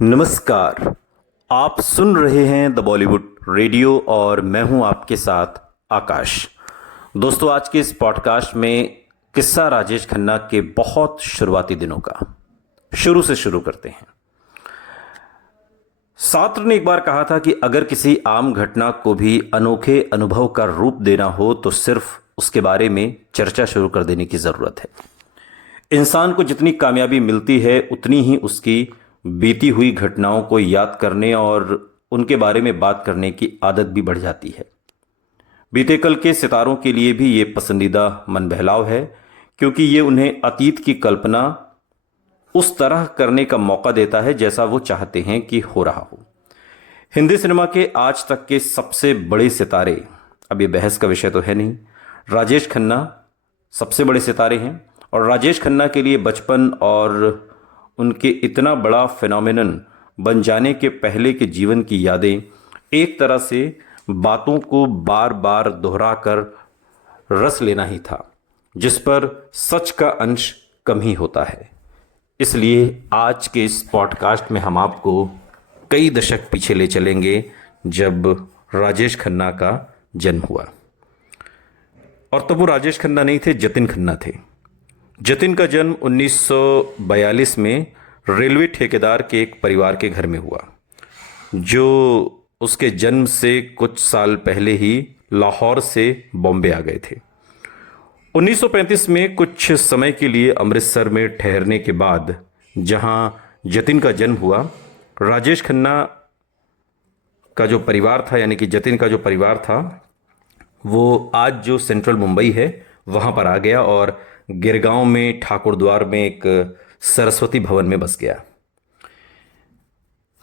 नमस्कार। आप सुन रहे हैं द बॉलीवुड रेडियो और मैं हूं आपके साथ आकाश। दोस्तों, आज के इस पॉडकास्ट में किस्सा राजेश खन्ना के बहुत शुरुआती दिनों का शुरू से शुरू करते हैं। सात्र ने एक बार कहा था कि अगर किसी आम घटना को भी अनोखे अनुभव का रूप देना हो तो सिर्फ उसके बारे में चर्चा शुरू कर देने की जरूरत है। इंसान को जितनी कामयाबी मिलती है उतनी ही उसकी बीती हुई घटनाओं को याद करने और उनके बारे में बात करने की आदत भी बढ़ जाती है। बीते कल के सितारों के लिए भी ये पसंदीदा मन बहलाव है, क्योंकि ये उन्हें अतीत की कल्पना उस तरह करने का मौका देता है जैसा वो चाहते हैं कि हो रहा हो। हिंदी सिनेमा के आज तक के सबसे बड़े सितारे, अब ये बहस का विषय तो है नहीं, राजेश खन्ना सबसे बड़े सितारे हैं। और राजेश खन्ना के लिए बचपन और उनके इतना बड़ा फिनोमिनन बन जाने के पहले के जीवन की यादें एक तरह से बातों को बार बार दोहरा कर रस लेना ही था, जिस पर सच का अंश कम ही होता है। इसलिए आज के इस पॉडकास्ट में हम आपको कई दशक पीछे ले चलेंगे, जब राजेश खन्ना का जन्म हुआ। और तब वो राजेश खन्ना नहीं थे, जतिन खन्ना थे। जतिन का जन्म 1942 में रेलवे ठेकेदार के एक परिवार के घर में हुआ, जो उसके जन्म से कुछ साल पहले ही लाहौर से बॉम्बे आ गए थे। 1935 में कुछ समय के लिए अमृतसर में ठहरने के बाद, जहां जतिन का जन्म हुआ, राजेश खन्ना का जो परिवार था, यानी कि जतिन का जो परिवार था, वो आज जो सेंट्रल मुंबई है वहां पर आ गया और गिरगांव में ठाकुरद्वार में एक सरस्वती भवन में बस गया।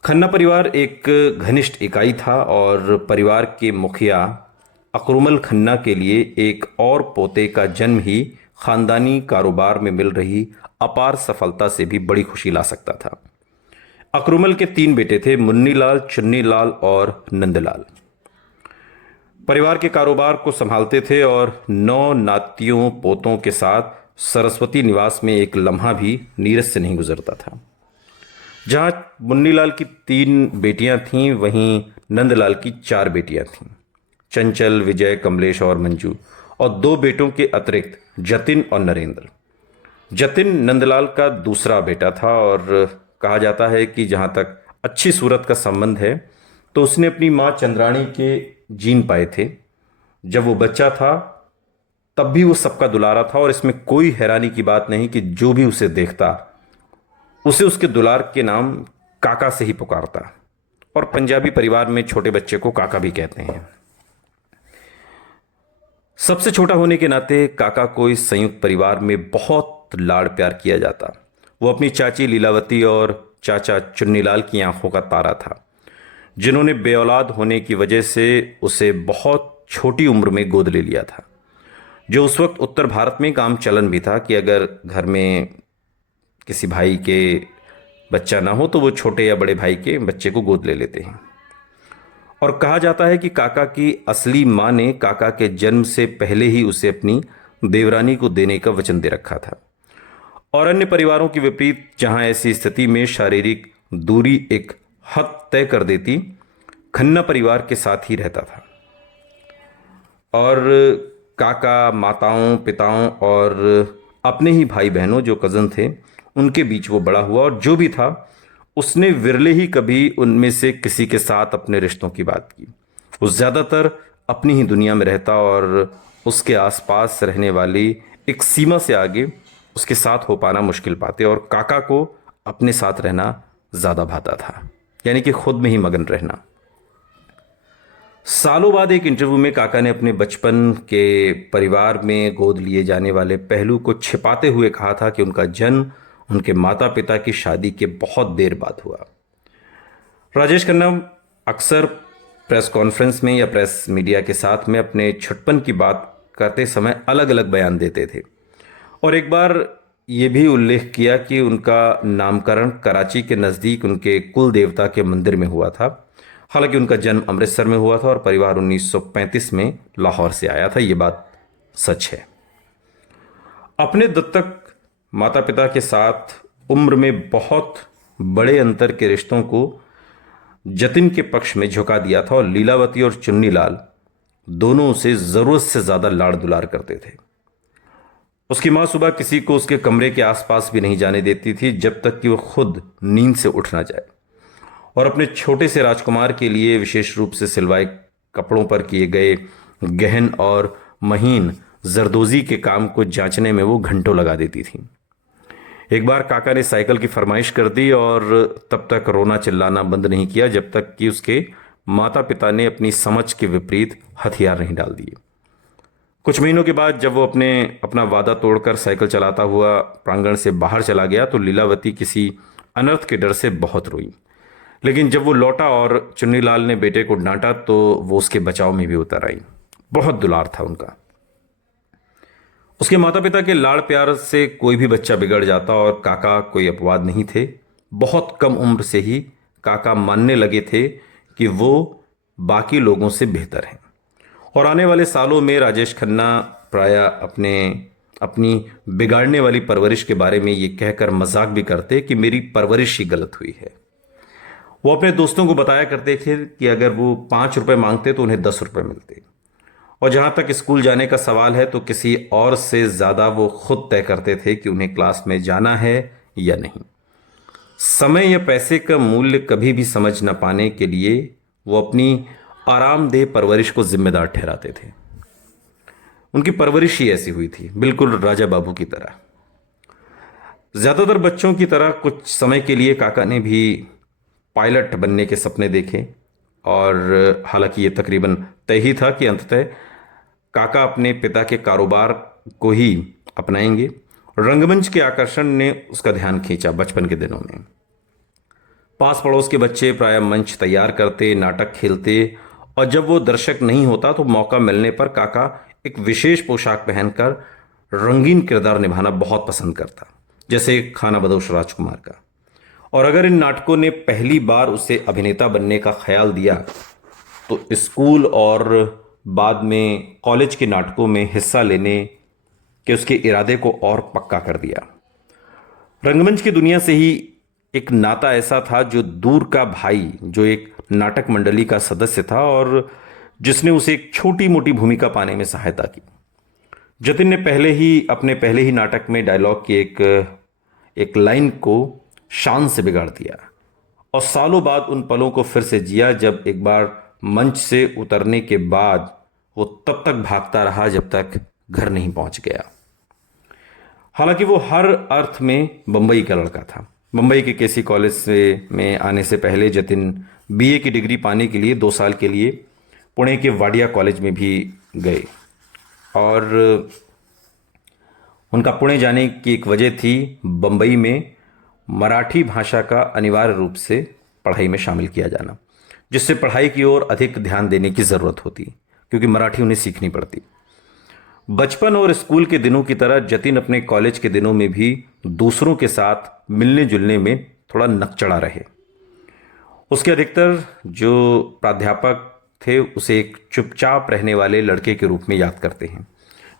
खन्ना परिवार एक घनिष्ठ इकाई था और परिवार के मुखिया अकरुमल खन्ना के लिए एक और पोते का जन्म ही खानदानी कारोबार में मिल रही अपार सफलता से भी बड़ी खुशी ला सकता था। अकरुमल के 3 बेटे थे, मुन्नीलाल, चुन्नीलाल और नंदलाल। परिवार के कारोबार को संभालते थे और 9 नातियों पोतों के साथ सरस्वती निवास में एक लम्हा भी नीरस से नहीं गुजरता था। जहां मुन्नीलाल की 3 बेटियां थीं, वहीं नंदलाल की 4 बेटियां थीं, चंचल, विजय, कमलेश और मंजू, और 2 बेटों के अतिरिक्त जतिन और नरेंद्र। जतिन नंदलाल का दूसरा बेटा था और कहा जाता है कि जहां तक अच्छी सूरत का संबंध है तो उसने अपनी मां चंद्राणी के जीन पाए थे। जब वो बच्चा था तब भी वो सबका दुलारा था और इसमें कोई हैरानी की बात नहीं कि जो भी उसे देखता उसे उसके दुलार के नाम काका से ही पुकारता, और पंजाबी परिवार में छोटे बच्चे को काका भी कहते हैं। सबसे छोटा होने के नाते काका को इस संयुक्त परिवार में बहुत लाड़ प्यार किया जाता। वो अपनी चाची लीलावती और चाचा चुन्नीलाल की आंखों का तारा था, जिन्होंने बेऔलाद होने की वजह से उसे बहुत छोटी उम्र में गोद ले लिया था। जो उस वक्त उत्तर भारत में काम चलन भी था कि अगर घर में किसी भाई के बच्चा ना हो तो वो छोटे या बड़े भाई के बच्चे को गोद ले लेते हैं। और कहा जाता है कि काका की असली मां ने काका के जन्म से पहले ही उसे अपनी देवरानी को देने का वचन दे रखा था। और अन्य परिवारों के विपरीत, जहां ऐसी स्थिति में शारीरिक दूरी एक हद तय कर देती, खन्ना परिवार के साथ ही रहता था और काका, माताओं, पिताओं और अपने ही भाई बहनों जो कज़न थे उनके बीच वो बड़ा हुआ। और जो भी था, उसने विरले ही कभी उनमें से किसी के साथ अपने रिश्तों की बात की। वो ज़्यादातर अपनी ही दुनिया में रहता और उसके आसपास रहने वाली एक सीमा से आगे उसके साथ हो पाना मुश्किल पाते, और काका को अपने साथ रहना ज़्यादा भाता था, यानी कि खुद में ही मगन रहना। सालों बाद एक इंटरव्यू में काका ने अपने बचपन के परिवार में गोद लिए जाने वाले पहलू को छिपाते हुए कहा था कि उनका जन्म उनके माता पिता की शादी के बहुत देर बाद हुआ। राजेश खन्ना अक्सर प्रेस कॉन्फ्रेंस में या प्रेस मीडिया के साथ में अपने छुटपन की बात करते समय अलग अलग बयान देते थे, और एक बार ये भी उल्लेख किया कि उनका नामकरण कराची के नज़दीक उनके कुल देवता के मंदिर में हुआ था। हालांकि उनका जन्म अमृतसर में हुआ था और परिवार 1935 में लाहौर से आया था, ये बात सच है। अपने दत्तक माता पिता के साथ उम्र में बहुत बड़े अंतर के रिश्तों को जतिन के पक्ष में झुका दिया था और लीलावती और चुन्नीलाल दोनों उसे जरूरत से ज्यादा लाड़ दुलार करते थे। उसकी मां सुबह किसी को उसके कमरे के आसपास भी नहीं जाने देती थी जब तक कि वो खुद नींद से उठ ना जाए, और अपने छोटे से राजकुमार के लिए विशेष रूप से सिलवाए कपड़ों पर किए गए गहन और महीन जरदोजी के काम को जांचने में वो घंटों लगा देती थी। एक बार काका ने साइकिल की फरमाइश कर दी और तब तक रोना चिल्लाना बंद नहीं किया जब तक कि उसके माता पिता ने अपनी समझ के विपरीत हथियार नहीं डाल दिए। कुछ महीनों के बाद जब वो अपना वादा तोड़कर साइकिल चलाता हुआ प्रांगण से बाहर चला गया तो लीलावती किसी अनर्थ के डर से बहुत रोई। लेकिन जब वो लौटा और चुन्नीलाल ने बेटे को डांटा तो वो उसके बचाव में भी उतर आई। बहुत दुलार था उनका। उसके माता पिता के लाड़ प्यार से कोई भी बच्चा बिगड़ जाता और काका कोई अपवाद नहीं थे। बहुत कम उम्र से ही काका मानने लगे थे कि वो बाकी लोगों से बेहतर हैं, और आने वाले सालों में राजेश खन्ना प्रायः अपनी बिगाड़ने वाली परवरिश के बारे में ये कहकर मजाक भी करते कि मेरी परवरिश ही गलत हुई है। वो अपने दोस्तों को बताया करते थे कि अगर वो 5 रुपए मांगते तो उन्हें 10 रुपए मिलते, और जहां तक स्कूल जाने का सवाल है तो किसी और से ज्यादा वो खुद तय करते थे कि उन्हें क्लास में जाना है या नहीं। समय या पैसे का मूल्य कभी भी समझ न पाने के लिए वो अपनी आरामदेह परवरिश को जिम्मेदार ठहराते थे। उनकी परवरिश ही ऐसी हुई थी, बिल्कुल राजा बाबू की तरह। ज्यादातर बच्चों की तरह कुछ समय के लिए काका ने भी पायलट बनने के सपने देखे, और हालांकि ये तकरीबन तय ही था कि अंततः काका अपने पिता के कारोबार को ही अपनाएंगे। रंगमंच के आकर्षण ने उसका ध्यान खींचा। बचपन के दिनों में पास पड़ोस के बच्चे प्रायः मंच तैयार करते, नाटक खेलते, और जब वो दर्शक नहीं होता तो मौका मिलने पर काका एक विशेष पोशाक पहनकर रंगीन किरदार निभाना बहुत पसंद करता, जैसे खाना बदोश राजकुमार का। और अगर इन नाटकों ने पहली बार उसे अभिनेता बनने का ख्याल दिया तो स्कूल और बाद में कॉलेज के नाटकों में हिस्सा लेने के उसके इरादे को और पक्का कर दिया। रंगमंच की दुनिया से ही एक नाता ऐसा था जो दूर का भाई, जो एक नाटक मंडली का सदस्य था और जिसने उसे एक छोटी मोटी भूमिका पाने में सहायता की। जतिन ने अपने पहले ही नाटक में डायलॉग की एक लाइन को शान से बिगाड़ दिया, और सालों बाद उन पलों को फिर से जिया जब एक बार मंच से उतरने के बाद वो तब तक भागता रहा जब तक घर नहीं पहुंच गया। हालांकि वो हर अर्थ में बंबई का लड़का था। मुंबई के केसी कॉलेज में आने से पहले जतिन बीए की डिग्री पाने के लिए 2 साल के लिए पुणे के वाडिया कॉलेज में भी गए, और उनका पुणे जाने की एक वजह थी बंबई में मराठी भाषा का अनिवार्य रूप से पढ़ाई में शामिल किया जाना, जिससे पढ़ाई की ओर अधिक ध्यान देने की ज़रूरत होती क्योंकि मराठी उन्हें सीखनी पड़ती। बचपन और स्कूल के दिनों की तरह जतिन अपने कॉलेज के दिनों में भी दूसरों के साथ मिलने जुलने में थोड़ा नकचढ़ा रहे। उसके अधिकतर जो प्राध्यापक थे उसे एक चुपचाप रहने वाले लड़के के रूप में याद करते हैं,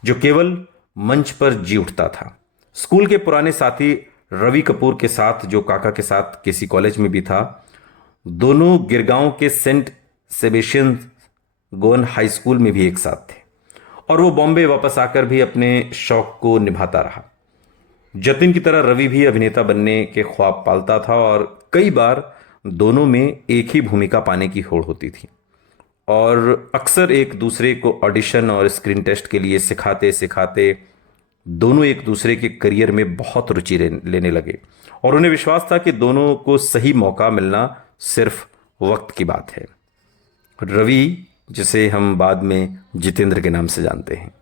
जो केवल मंच पर जी उठता था। स्कूल के पुराने साथी रवि कपूर के साथ, जो काका के साथ केसी कॉलेज में भी था, दोनों गिरगांव के Saint Sebastian Goan High School में भी एक साथ थे, और वो बॉम्बे वापस आकर भी अपने शौक को निभाता रहा। जतिन की तरह रवि भी अभिनेता बनने के ख्वाब पालता था, और कई बार दोनों में एक ही भूमिका पाने की होड़ होती थी, और अक्सर एक दूसरे को ऑडिशन और स्क्रीन टेस्ट के लिए सिखाते सिखाते दोनों एक दूसरे के करियर में बहुत रुचि लेने लगे, और उन्हें विश्वास था कि दोनों को सही मौका मिलना सिर्फ वक्त की बात है। रवि, जिसे हम बाद में जितेंद्र के नाम से जानते हैं,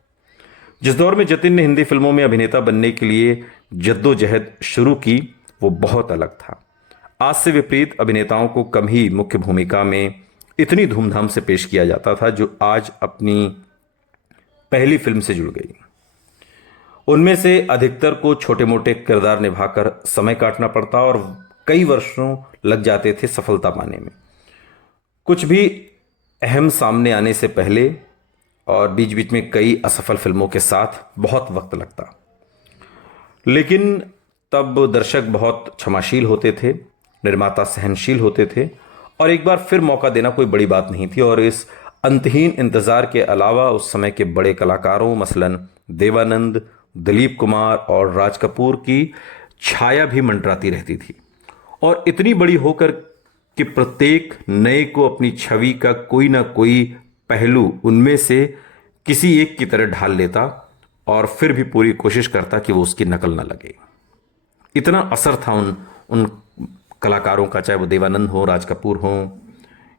जिस दौर में जतिन ने हिंदी फिल्मों में अभिनेता बनने के लिए जद्दोजहद शुरू की, वो बहुत अलग था। आज से विपरीत अभिनेताओं को कम ही मुख्य भूमिका में इतनी धूमधाम से पेश किया जाता था, जो आज अपनी पहली फिल्म से जुड़ गई। उनमें से अधिकतर को छोटे मोटे किरदार निभाकर समय काटना पड़ता और कई वर्षों लग जाते थे सफलता पाने में। कुछ भी अहम सामने आने से पहले और बीच बीच में कई असफल फिल्मों के साथ बहुत वक्त लगता, लेकिन तब दर्शक बहुत क्षमाशील होते थे। निर्माता सहनशील होते थे और एक बार फिर मौका देना कोई बड़ी बात नहीं थी। और इस अंतहीन इंतजार के अलावा उस समय के बड़े कलाकारों मसलन देवानंद, दिलीप कुमार और राज कपूर की छाया भी मंडराती रहती थी और इतनी बड़ी होकर कि प्रत्येक नए को अपनी छवि का कोई ना कोई पहलू उनमें से किसी एक की तरह ढाल लेता और फिर भी पूरी कोशिश करता कि वो उसकी नकल ना लगे। इतना असर था उन कलाकारों का, चाहे वो देवानंद हो, राज कपूर हो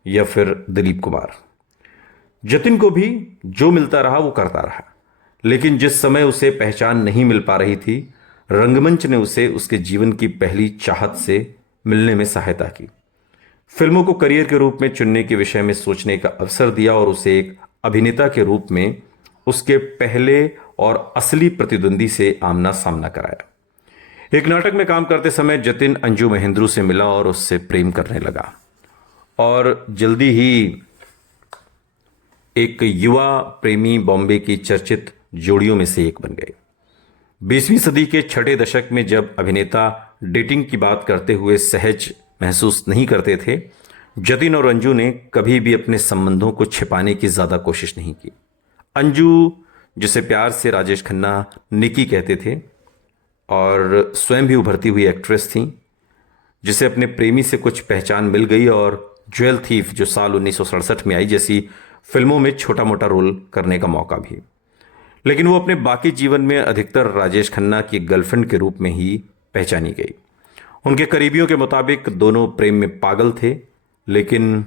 या फिर दिलीप कुमार। जतिन को भी जो मिलता रहा वो करता रहा, लेकिन जिस समय उसे पहचान नहीं मिल पा रही थी, रंगमंच ने उसे उसके जीवन की पहली चाहत से मिलने में सहायता की, फिल्मों को करियर के रूप में चुनने के विषय में सोचने का अवसर दिया और उसे एक अभिनेता के रूप में उसके पहले और असली प्रतिद्वंदी से आमना सामना कराया। एक नाटक में काम करते समय जतिन अंजू महेंद्रू से मिला और उससे प्रेम करने लगा और जल्दी ही एक युवा प्रेमी बॉम्बे की चर्चित जोड़ियों में से एक बन गए। 20वीं सदी के छठे दशक में जब अभिनेता डेटिंग की बात करते हुए सहज महसूस नहीं करते थे, जतिन और अंजू ने कभी भी अपने संबंधों को छिपाने की ज्यादा कोशिश नहीं की। अंजू, जिसे प्यार से राजेश खन्ना निकी कहते थे और स्वयं भी उभरती हुई एक्ट्रेस थी, जिसे अपने प्रेमी से कुछ पहचान मिल गई और ज्वेल थीफ जो साल 1967 में आई जैसी फिल्मों में छोटा मोटा रोल करने का मौका भी, लेकिन वो अपने बाकी जीवन में अधिकतर राजेश खन्ना की गर्लफ्रेंड के रूप में ही पहचानी गई। उनके करीबियों के मुताबिक दोनों प्रेम में पागल थे, लेकिन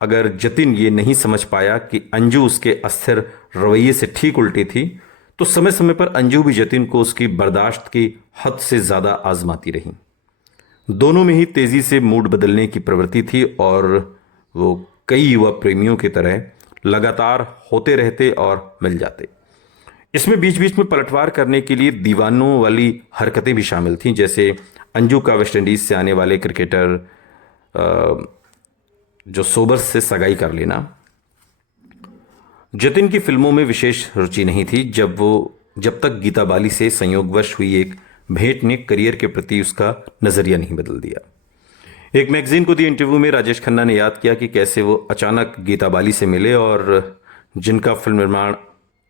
अगर जतिन ये नहीं समझ पाया कि अंजू उसके अस्थिर रवैये से ठीक उल्टी थी, तो समय समय पर अंजू भी जतिन को उसकी बर्दाश्त की हद से ज्यादा आजमाती रही। दोनों में ही तेजी से मूड बदलने की प्रवृत्ति थी और वो कई युवा प्रेमियों की तरह लगातार होते रहते और मिल जाते। इसमें बीच बीच में पलटवार करने के लिए दीवानों वाली हरकतें भी शामिल थीं, जैसे अंजू का वेस्टइंडीज से आने वाले क्रिकेटर जो सोबर्स से सगाई कर लेना। जतिन की फिल्मों में विशेष रुचि नहीं थी जब तक गीता बाली से संयोगवश हुई एक भेंट ने करियर के प्रति उसका नजरिया नहीं बदल दिया। एक मैगजीन को दिए इंटरव्यू में राजेश खन्ना ने याद किया कि कैसे वो अचानक गीता बाली से मिले और जिनका फिल्म निर्माण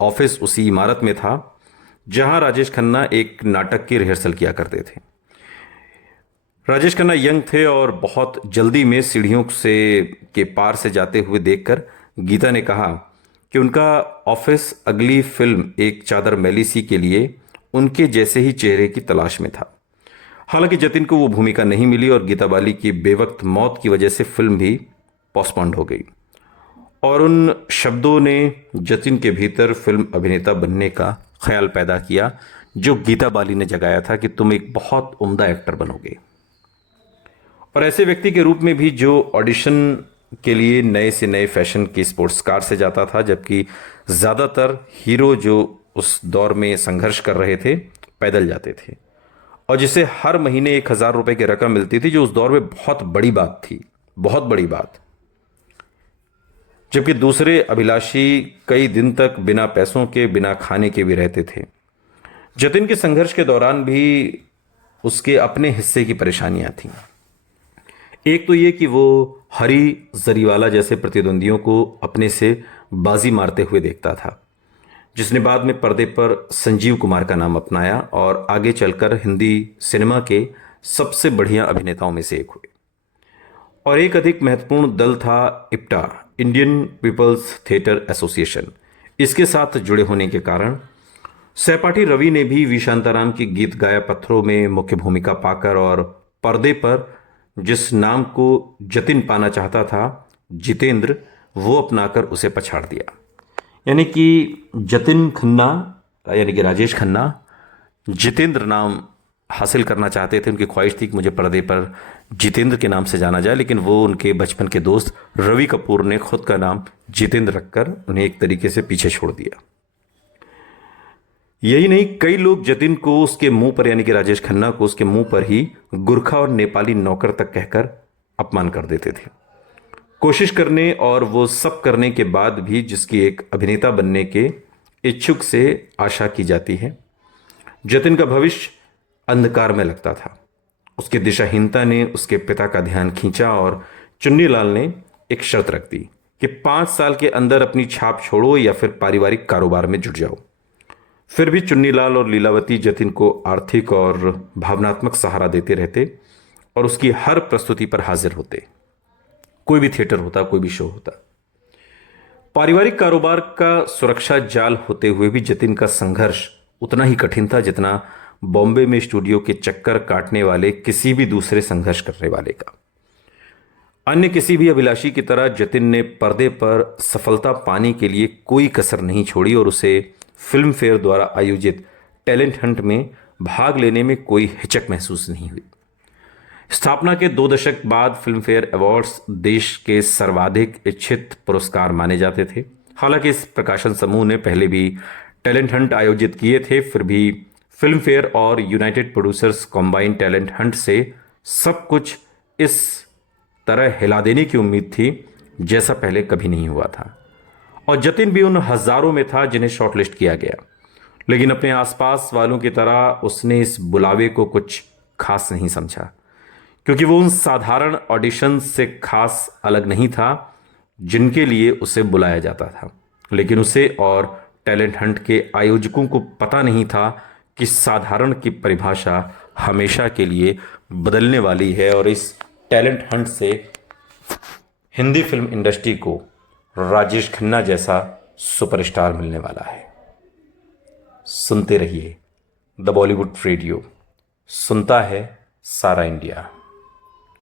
ऑफिस उसी इमारत में था जहां राजेश खन्ना एक नाटक की रिहर्सल किया करते थे। राजेश खन्ना यंग थे और बहुत जल्दी में सीढ़ियों से के पार से जाते हुए देखकर गीता ने कहा कि उनका ऑफिस अगली फिल्म एक चादर मैली सी के लिए उनके जैसे ही चेहरे की तलाश में था। हालांकि जतिन को वो भूमिका नहीं मिली और गीता बाली की बेवक्त मौत की वजह से फिल्म भी पोस्टपोन्ड हो गई और उन शब्दों ने जतिन के भीतर फिल्म अभिनेता बनने का ख्याल पैदा किया जो गीता बाली ने जगाया था कि तुम एक बहुत उम्दा एक्टर बनोगे। और ऐसे व्यक्ति के रूप में भी जो ऑडिशन के लिए नए से नए फैशन की स्पोर्ट्स कार से जाता था, जबकि ज़्यादातर हीरो जो उस दौर में संघर्ष कर रहे थे पैदल जाते थे और जिसे हर महीने 1000 रुपए की रकम मिलती थी, जो उस दौर में बहुत बड़ी बात थी, बहुत बड़ी बात। जबकि दूसरे अभिलाषी कई दिन तक बिना पैसों के, बिना खाने के भी रहते थे। जतिन के संघर्ष के दौरान भी उसके अपने हिस्से की परेशानियां थीं। एक तो ये कि वो हरी जरीवाला जैसे प्रतिद्वंदियों को अपने से बाजी मारते हुए देखता था, जिसने बाद में पर्दे पर संजीव कुमार का नाम अपनाया और आगे चलकर हिंदी सिनेमा के सबसे बढ़िया अभिनेताओं में से एक हुए। और एक अधिक महत्वपूर्ण दल था IPTA, Indian People's Theatre Association. इसके साथ जुड़े होने के कारण सहपाठी रवि ने भी वी शांताराम की गीत गाया पत्थरों में मुख्य भूमिका पाकर और पर्दे पर जिस नाम को जतिन पाना चाहता था, जितेंद्र, वो अपनाकर उसे पछाड़ दिया। यानी कि जतिन खन्ना यानी कि राजेश खन्ना जितेंद्र नाम हासिल करना चाहते थे। उनकी ख्वाहिश थी कि मुझे पर्दे पर जितेंद्र के नाम से जाना जाए, लेकिन वो उनके बचपन के दोस्त रवि कपूर ने खुद का नाम जितेंद्र रखकर उन्हें एक तरीके से पीछे छोड़ दिया। यही नहीं, कई लोग जतिन को उसके मुंह पर यानी कि राजेश खन्ना को उसके मुंह पर ही गुरखा और नेपाली नौकर तक कहकर अपमान कर देते थे। कोशिश करने और वो सब करने के बाद भी जिसकी एक अभिनेता बनने के इच्छुक से आशा की जाती है, जतिन का भविष्य अंधकार में लगता था उसकी दिशाहीनता ने उसके पिता का ध्यान खींचा और चुन्नीलाल ने एक शर्त रख दी कि 5 साल के अंदर अपनी छाप छोड़ो या फिर पारिवारिक कारोबार में जुट जाओ। फिर भी चुन्नीलाल और लीलावती जतिन को आर्थिक और भावनात्मक सहारा देते रहते और उसकी हर प्रस्तुति पर हाजिर होते। कोई भी थिएटर होता, कोई भी शो होता। पारिवारिक कारोबार का सुरक्षा जाल होते हुए भी जतिन का संघर्ष उतना ही कठिन था जितना बॉम्बे में स्टूडियो के चक्कर काटने वाले किसी भी दूसरे संघर्ष करने वाले का। अन्य किसी भी अभिलाषी की तरह जतिन ने पर्दे पर सफलता पाने के लिए कोई कसर नहीं छोड़ी और उसे फिल्म फेयर द्वारा आयोजित टैलेंट हंट में भाग लेने में कोई हिचक महसूस नहीं हुई। स्थापना के 2 दशक बाद फिल्म फेयर अवार्ड्स देश के सर्वाधिक इच्छित पुरस्कार माने जाते थे। हालांकि इस प्रकाशन समूह ने पहले भी टैलेंट हंट आयोजित किए थे, फिर भी फिल्म फेयर और United producers combine talent Hunt से सब कुछ इस तरह हिला देने की उम्मीद थी जैसा पहले कभी नहीं हुआ था। और जतिन भी उन हजारों में था जिन्हें शॉर्टलिस्ट किया गया। लेकिन अपने आसपास वालों की तरह उसने इस बुलावे को कुछ खास नहीं समझा, क्योंकि वो उन साधारण ऑडिशन से खास अलग नहीं था जिनके लिए उसे बुलाया जाता था। लेकिन उसे और टैलेंट हंट के आयोजकों को पता नहीं था कि साधारण की परिभाषा हमेशा के लिए बदलने वाली है और इस टैलेंट हंट से हिंदी फिल्म इंडस्ट्री को राजेश खन्ना जैसा सुपरस्टार मिलने वाला है। सुनते रहिए द बॉलीवुड रेडियो, सुनता है सारा इंडिया।